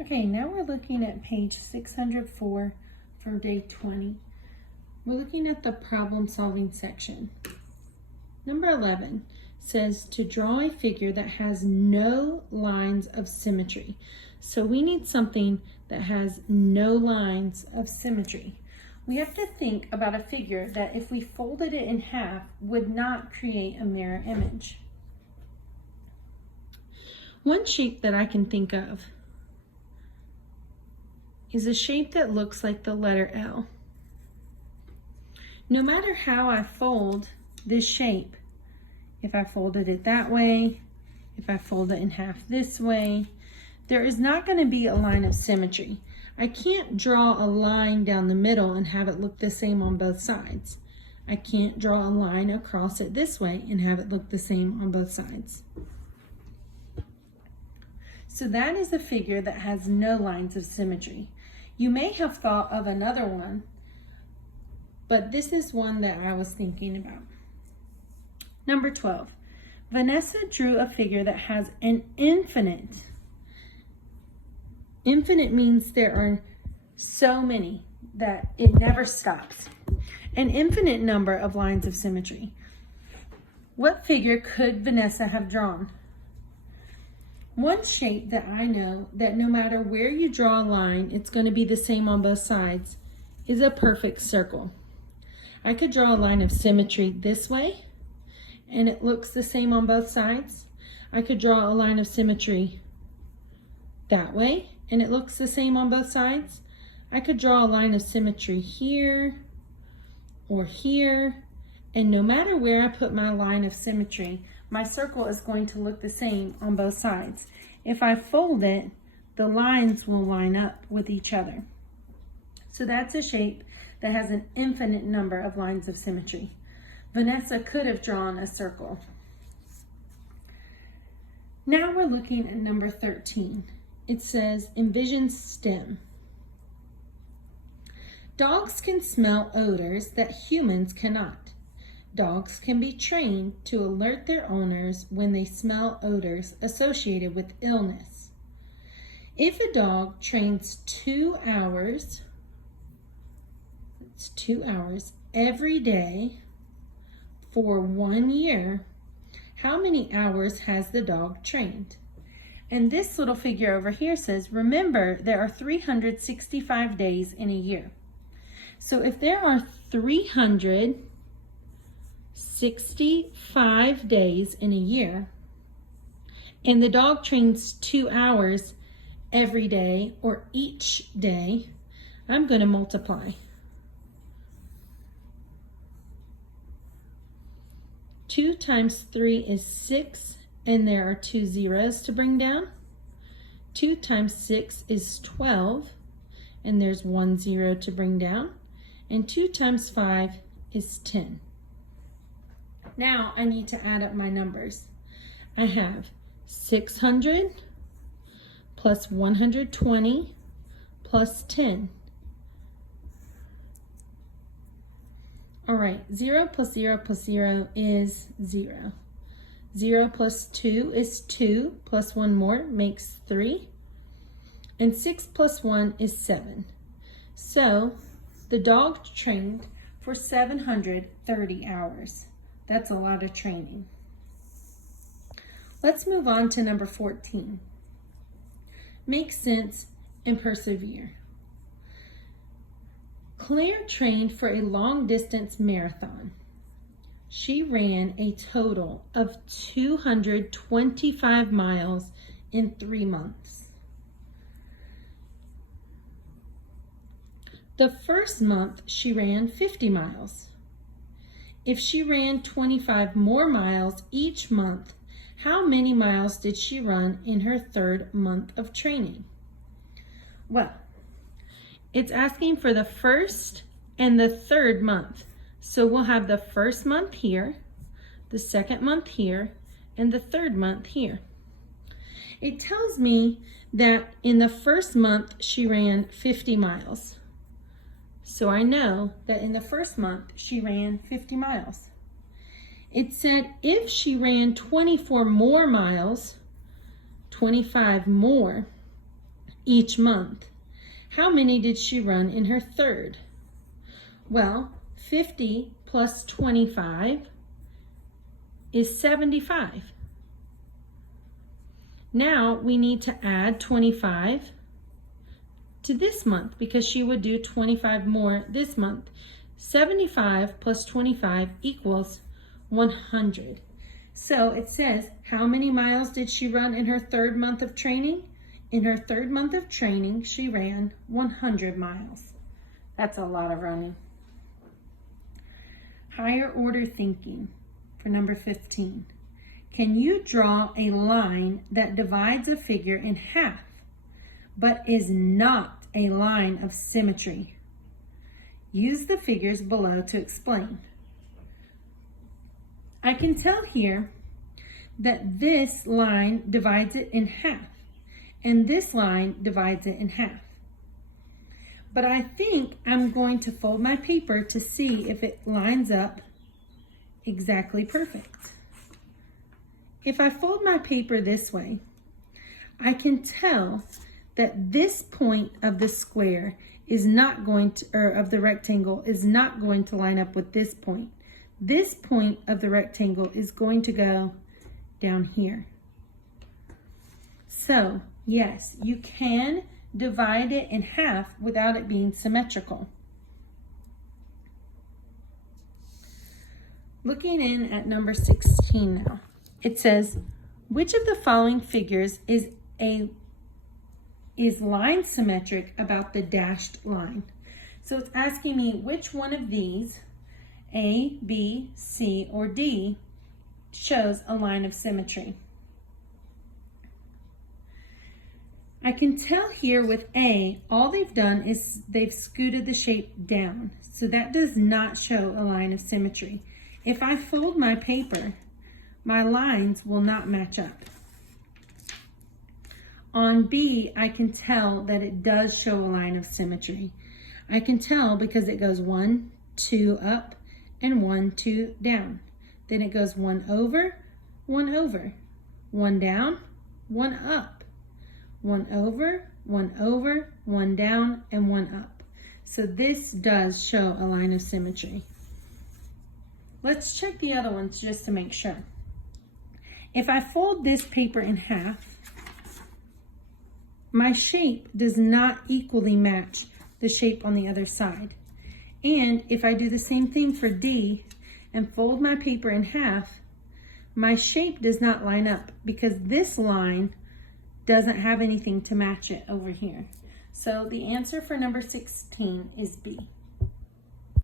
Okay, now we're looking at page 604 for day 20. We're looking at the problem solving section. Number 11 says to draw a figure that has no lines of symmetry. So we need something that has no lines of symmetry. We have to think about a figure that if we folded it in half would not create a mirror image. One shape that I can think of is a shape that looks like the letter L. No matter how I fold this shape, if I folded it that way, if I fold it in half this way, there is not going to be a line of symmetry. I can't draw a line down the middle and have it look the same on both sides. I can't draw a line across it this way and have it look the same on both sides. So that is a figure that has no lines of symmetry. You may have thought of another one, but this is one that I was thinking about. Number 12, Vanessa drew a figure that has an infinite. Infinite means there are so many that it never stops. An infinite number of lines of symmetry. What figure could Vanessa have drawn? One shape that I know that no matter where you draw a line, it's going to be the same on both sides is a perfect circle. I could draw a line of symmetry this way and it looks the same on both sides. I could draw a line of symmetry that way and it looks the same on both sides. I could draw a line of symmetry here or here, and no matter where I put my line of symmetry, my circle is going to look the same on both sides. If I fold it, the lines will line up with each other. So that's a shape that has an infinite number of lines of symmetry. Vanessa could have drawn a circle. Now we're looking at number 13. It says, envision stem. Dogs can smell odors that humans cannot. Dogs can be trained to alert their owners when they smell odors associated with illness. If a dog trains 2 hours, it's 2 hours every day for 1 year, how many hours has the dog trained? And this little figure over here says, remember, there are 365 days in a year. So if there are 365 days in a year, and the dog trains 2 hours every day or each day, I'm going to multiply. 2 times 3 is 6, and there are 2 zeros to bring down. 2 times 6 is 12, and there's 1 0 to bring down. And 2 times 5 is 10. Now I need to add up my numbers. I have 600 plus 120 plus 10. All right, 0 plus 0 plus 0 is 0. 0 plus 2 is 2, plus 1 more makes 3. And 6 plus 1 is 7. So the dog trained for 730 hours. That's a lot of training. Let's move on to number 14. Make sense and persevere. Claire trained for a long distance marathon. She ran a total of 225 miles in 3 months. The first month she ran 50 miles. If she ran 25 more miles each month, how many miles did she run in her third month of training? Well, it's asking for the first and the third month. So we'll have the first month here, the second month here, and the third month here. It tells me that in the first month she ran 50 miles. So I know that in the first month she ran 50 miles. It said if she ran 24 more miles, 25 more, each month, how many did she run in her third? Well, 50 plus 25 is 75. Now we need to add 25 to this month because she would do 25 more this month. 75 plus 25 equals 100. So it says, how many miles did she run in her third month of training? In her third month of training, she ran 100 miles. That's a lot of running. Higher order thinking for number 15. Can you draw a line that divides a figure in half, but is not a line of symmetry? Use the figures below to explain. I can tell here that this line divides it in half, and this line divides it in half. But I think I'm going to fold my paper to see if it lines up exactly perfect. If I fold my paper this way, I can tell that this point of the square is not going to, or of the rectangle is not going to line up with this point. This point of the rectangle is going to go down here. So, yes, you can divide it in half without it being symmetrical. Looking in at number 16 now. It says, which of the following figures is line symmetric about the dashed line? So it's asking me which one of these, A, B, C, or D, shows a line of symmetry. I can tell here with A, all they've done is they've scooted the shape down. So that does not show a line of symmetry. If I fold my paper, my lines will not match up. On B, I can tell that it does show a line of symmetry. I can tell because it goes 1, 2 up, and 1, 2 down. Then it goes 1 over, 1 down, 1 up, 1 over, 1 down, and 1 up. So this does show a line of symmetry. Let's check the other ones just to make sure. If I fold this paper in half, my shape does not equally match the shape on the other side. And if I do the same thing for D and fold my paper in half, my shape does not line up because this line doesn't have anything to match it over here. So the answer for number 16 is B.